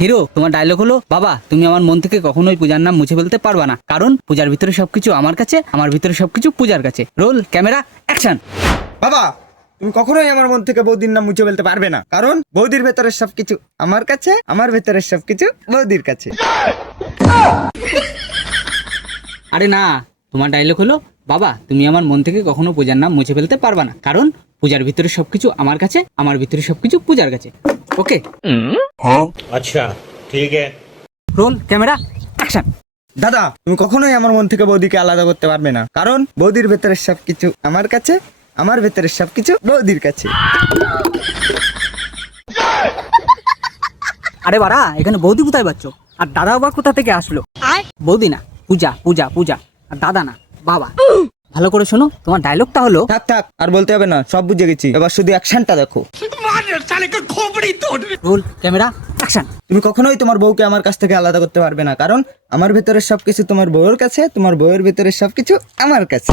Hero, তোমার dialogue হলো, বাবা তুমি আমার মন থেকে কখনোই পূজার নাম মুছে ফেলতে পারবা না, কারণ পূজার ভিতরে সবকিছু আমার কাছে, আমার ভিতরে সবকিছু পূজার কাছে। Roll camera action. বাবা তুমি কখনোই আমার মন থেকে বৌদির নাম মুছে ফেলতে পারবে না, কারণ বৌদির ভেতরের সবকিছু আমার কাছে, আমার ভেতরের সবকিছু বৌদির কাছে। আরে না, তোমার ডায়লগ হলো, বাবা তুমি আমার মন থেকে কখনো পূজার নাম মুছে ফেলতে পারবা না, কারণ পূজার ভিতরে সবকিছু আমার কাছে, আমার ভিতরে সবকিছু পূজার কাছে। ওকে। अच्छा ठीक है। Roll camera action. দাদা তুমি কখনোই আমার মন থেকে বৌদিকে আলাদা করতে পারবে না, কারণ বৌদির ভেতরের সবকিছু আমার কাছে, আমার ভেতরের সবকিছু বৌদির কাছে। আরে বাড়া, এখানে বৌদি কোথায় পাচ্ছ? আর দাদা বাবা কোথা থেকে আসলো? বৌদি না, পূজা পূজা পূজা। আর দাদা না, বাবা। ভালো করে শোনো, তোমার ডায়লগটা হলো, থাক থাক আর বলতে হবে না, সব বুঝে গেছি, এবার শুধু অ্যাকশনটা দেখো। Roll camera action. তুমি কখনোই তোমার বউকে আমার কাছ থেকে আলাদা করতে পারবে না, কারণ আমার ভেতরের সবকিছু তোমার বউয়ের কাছে, তোমার বউয়ের ভেতরের সবকিছু আমার কাছে।